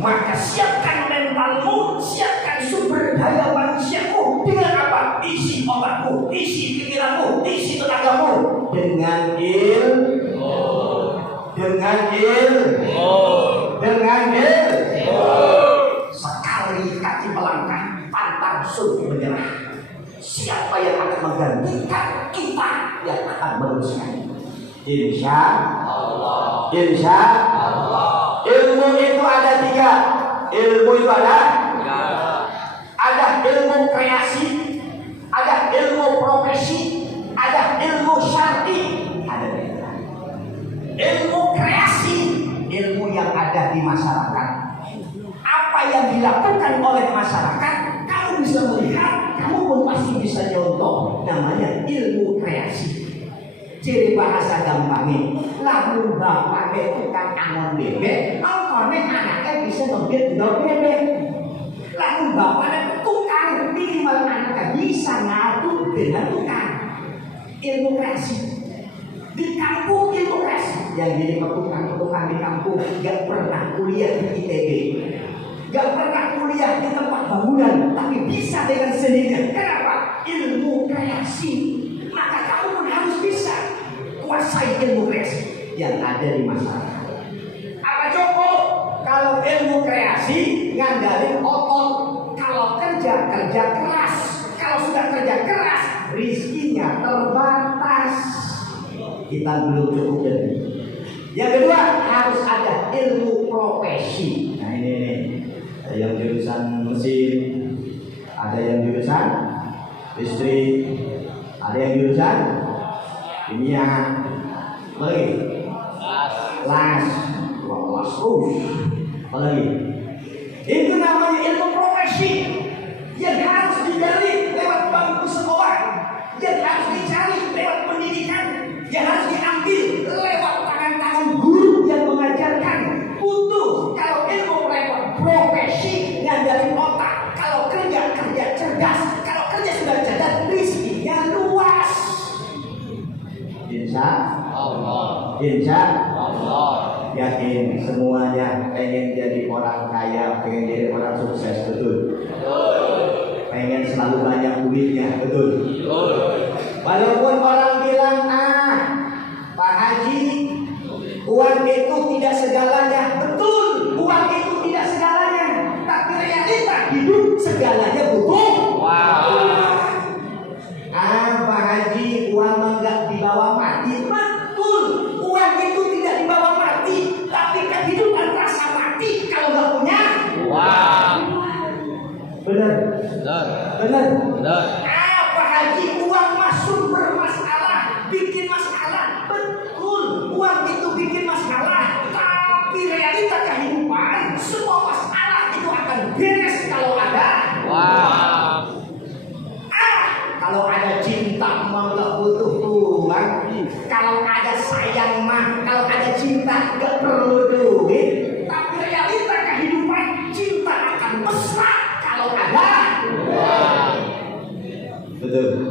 Maka siapkan mentalmu, siapkan sumber daya manusiamu. Dengan apa? Isi otakmu, isi pikiranmu, isi tenagamu dengan ilmu. Dengan ilmu. Dengan ilmu. Sekali kaki melangkah, pantang sungguh menyerah. Siapa yang akan menggantikan kita yang akan meneruskan? Insya Allah. Insya Allah. Ilmu itu ada 3. Ilmu itu ada ilmu kreasi, ada ilmu profesi, ada ilmu syar'i. Ada 3. Ilmu kreasi, ilmu yang ada di masyarakat. Apa yang dilakukan oleh masyarakat, kamu bisa melihat, kamu pun pasti bisa nyontoh. Namanya ilmu kreasi. Jadi bahasa gampangnya, lalu bapak tukang angon bebek, angkone anaknya bisa ngebet bebek. Lalu bapaknya tukang, minimal anaknya bisa ngadu dengan tukang. Ilmu kreasi. Di kampung ilmu kreasi. Yang jadi petukang di kampung gak pernah kuliah di ITB, gak pernah kuliah di tempat bangunan, tapi bisa dengan sendirinya. Kenapa? Ilmu kreasi. Maka kamu pun harus bisa kuasai ilmu kreasi yang ada di masyarakat. Apa Joko? Kalau ilmu kreasi ngandalin otot. Kalau kerja keras. Kalau sudah kerja keras, rizkinya terbatas. Kita belum cukup jadi. Yang kedua, harus ada ilmu profesi. Nah ini nih, ada yang jurusan mesin, ada yang jurusan listrik, ada yang jurusan kimia, apa lagi? Las terus, apa lagi? Itu namanya ilmu profesi yang harus digali lewat bangku sekolah, yang harus dicari lewat pendidikan, yang harus diambil lewat tangan-tangan guru yang mengajarkan. Butuh kalau ilmu profesi ngandalin otak. Kalau kerja cerdas. Kalau kerja sudah cerdas, rizkinya luas. Insya Allah. Insya Allah. Yakin semuanya pengen jadi orang kaya, pengen jadi orang sukses, betul? Pengen selalu banyak duitnya, betul? Walaupun orang bilang, Pak Haji, uang itu tidak segalanya. Betul, uang itu tidak segalanya. Tapi realita hidup segalanya butuh. Pak Haji, uang enggak dibawa mati. Betul, uang itu tidak dibawa mati. Tapi kehidupan rasa mati kalau nggak punya. Benar. Pak Haji, uang masuk bermasalah, bikin masalah. Betul, uang itu bikin masalah. Tapi realita kehidupan, semua masalah itu akan beres kalau ada. Kalau ada cinta mah nggak butuh uang. Kalau ada sayang mah, kalau ada cinta nggak perlu duit. Tapi realita kehidupan, cinta akan mesra kalau ada. Betul.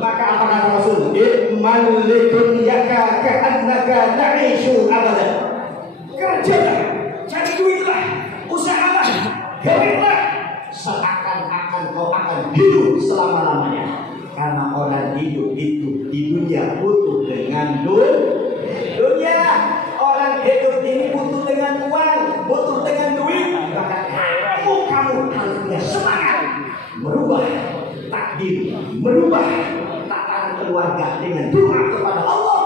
Maka apa kata Rasul? I'mal lidunyaka ka'annaka ta'ishu abadan. Kerjalah, cari duitlah, usahalah, gawelah, seakan-akan kau akan hidup selama-lamanya. Karena orang hidup itu di dunia butuh dengan dunia. Orang hidup ini butuh dengan uang, butuh dengan duit. Maka kamu harus punya semangat merubah takdir, merubah tatanan keluarga dengan doa kepada Allah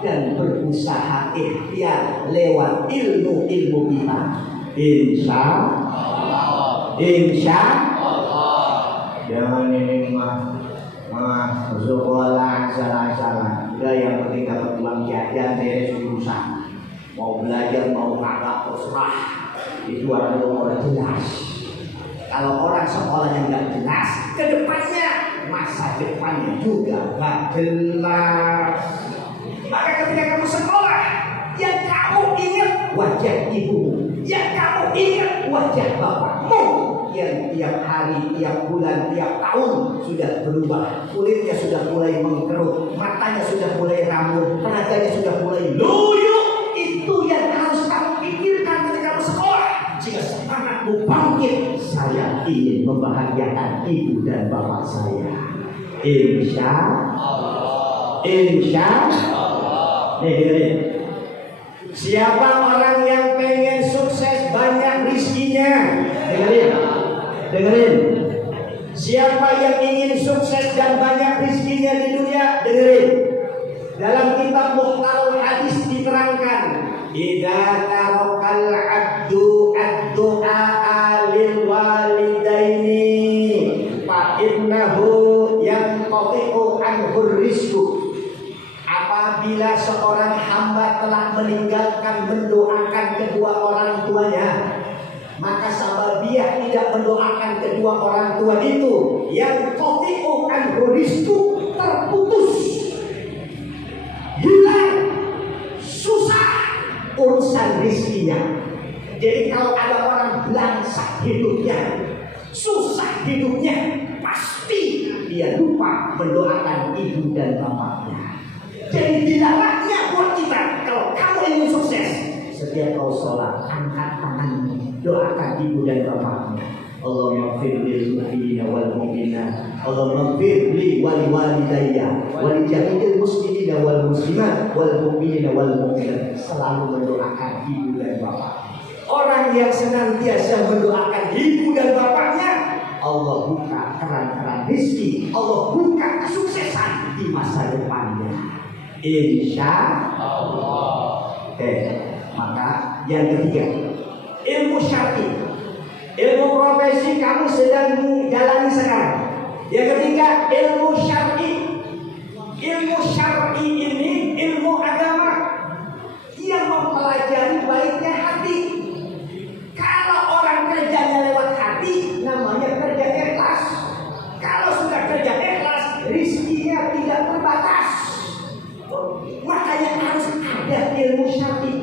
dan berusaha ikhtiar lewat ilmu kita. Insya Allah. Jangan ini mah sekolah salah. Udah yang penting dapat uang jajan dari urusan. Mau belajar mau kagak terserah. Itu orang jelas. Kalau orang sekolahnya nggak jelas, kedepannya masa depannya juga nggak jelas. Maka ketika kamu sekolah, yang kamu ingat wajah ibumu, yang kamu ingat wajah bapakmu, yang tiap hari, tiap bulan, tiap tahun sudah berubah. Kulitnya sudah mulai mengkerut, matanya sudah mulai ramur, tenaganya sudah mulai loyo. Itu yang harus kamu pikirkan ingin membahagiakan ibu dan bapak saya. Insya Allah. Insya Allah. Nih. Siapa orang yang pengen sukses banyak rizkinya? Dengerin. Siapa yang ingin sukses dan banyak rizkinya di dunia? Dengerin. Dalam kitab Mukhtarul Hadis diterangkan, idza tarakal abdu ad-du'a lil walidaini fa innahu yanqati'u anhu rizqu. Apabila seorang hamba telah meninggalkan mendoakan kedua orang tuanya, maka sababiah tidak mendoakan kedua orang tua itu, yang qati'u anhu rizqu, terputus, hilang, susah urusan rizkinya. Jadi kalau ada orang belangsak hidupnya, susah hidupnya, pasti dia lupa mendoakan ibu dan bapaknya. Jadi dilarangnya buat kita, kalau kamu ingin sukses, setiap kau sholat, angkat tanganmu, doakan ibu dan bapaknya. Allahumma ighfir lil mu'minina wal mu'minat, Allahumma ighfir li wa li walidayya wa li jami'il muslimina wal muslimat wal mu'minina wal mu'minat. Selalu mendoakan ibu dan bapak. Orang yang senantiasa mendoakan ibu dan bapaknya, Allah buka keran-keran rezeki, Allah buka kesuksesan di masa depannya. Insya Allah. Maka yang ketiga, ilmu syar'i. Ilmu profesi kamu sedang jalani sekarang. Yang ketiga, ilmu syar'i. Ilmu syar'i ini ilmu agama yang mempelajari baiknya hati. Kalau orang kerjanya lewat hati, namanya kerja ikhlas. Kalau sudah kerja ikhlas, rizkinya tidak terbatas. Makanya harus ada ilmu syar'i.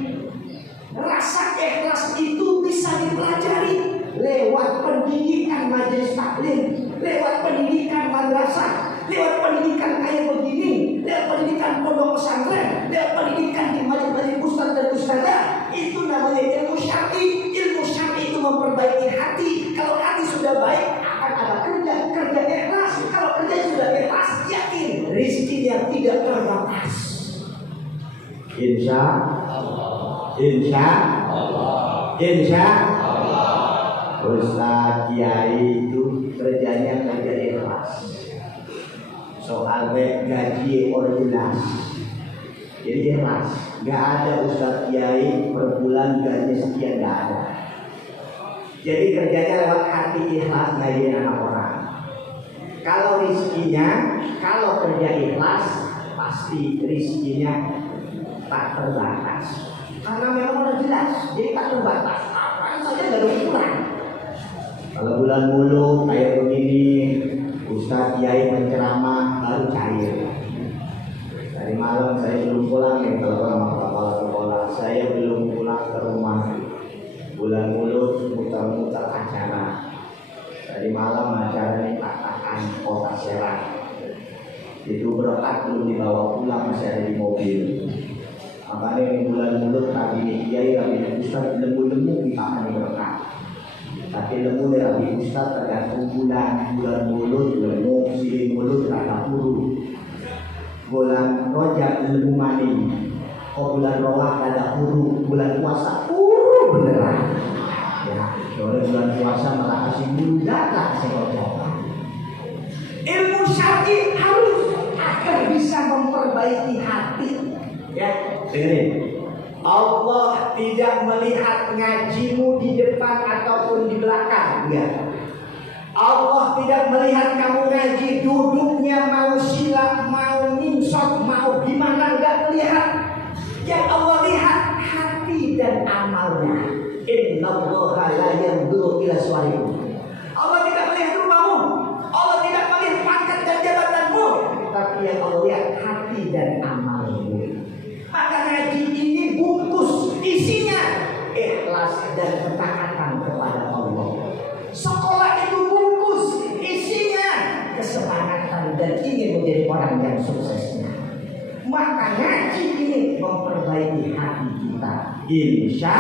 Rasa ikhlas itu bisa dipelajari lewat pendidikan majelis taklim, lewat pendidikan madrasah, lewat pendidikan kayak begini, lewat pendidikan pondok pesantren, lewat pendidikan di majelis ustaz dan ustazah. Itu namanya ilmu syar'i. Ilmu syar'i itu memperbaiki hati. Kalau hati sudah baik, akan ada kerja ikhlas. Kalau kerja sudah ikhlas, yakin rizkinya tidak terbatas. Insya Allah. Insya Allah. Insya Allah. Ustaz Kiai itu kerjanya kerja ikhlas. Soal gaji orang jelas. Jadi ikhlas. Gak ada Ustaz Kiai per bulan gaji sekian, gak ada. Jadi kerjanya lewat hati ikhlas ngajarin anak orang. Kalau rizkinya, kalau kerja ikhlas, pasti rizkinya tak terbatas. Karena memang udah jelas, jadi tak terbatas. Apa saja gak ada ukuran. Kalau bulan mulu kayak begini, Ustaz Kiai menceramah baru cair. Dari malam saya belum pulang nih, telepon sama kepala sekolah, saya belum pulang ke rumah. Bulan mulu muter-muter acara. Dari malam acara ini katakan kota Serang. Itu berokat belum dibawa pulang, masih ada di mobil. Makanya ini bulan mulut tadi Kiai Rabi Ustaz lemu-lemu kita akan berkah. Tapi lemu dari Rabi Ustaz tergantung bulan mulut lemu, sini mulut rada puru. Bulan Rojab lemu mani. Oh bulan Roah rada puru, bulan puasa puru beneran. Ya, oleh bulan puasa malah kasih muda tak sekolah. Ilmu syar'i harus agar bisa memperbaiki hati. Ya, dengerin. Allah tidak melihat ngajimu di depan ataupun di belakang, enggak. Allah tidak melihat kamu ngaji duduknya mau sila, mau nimsot, mau gimana, enggak melihat. Yang Allah lihat hati dan amalnya. Innallaha la yanzuru ila suwarikum. Allah tidak melihat rupamu, Allah tidak melihat pangkat dan jabatanmu, tapi yang Allah lihat hati dan amalmu. Maka ngaji ini bungkus isinya ikhlas dan ketaatan kepada Allah. Sekolah itu bungkus isinya kesemangatan dan ingin menjadi orang yang suksesnya. Maka ngaji ini memperbaiki hati kita. Insya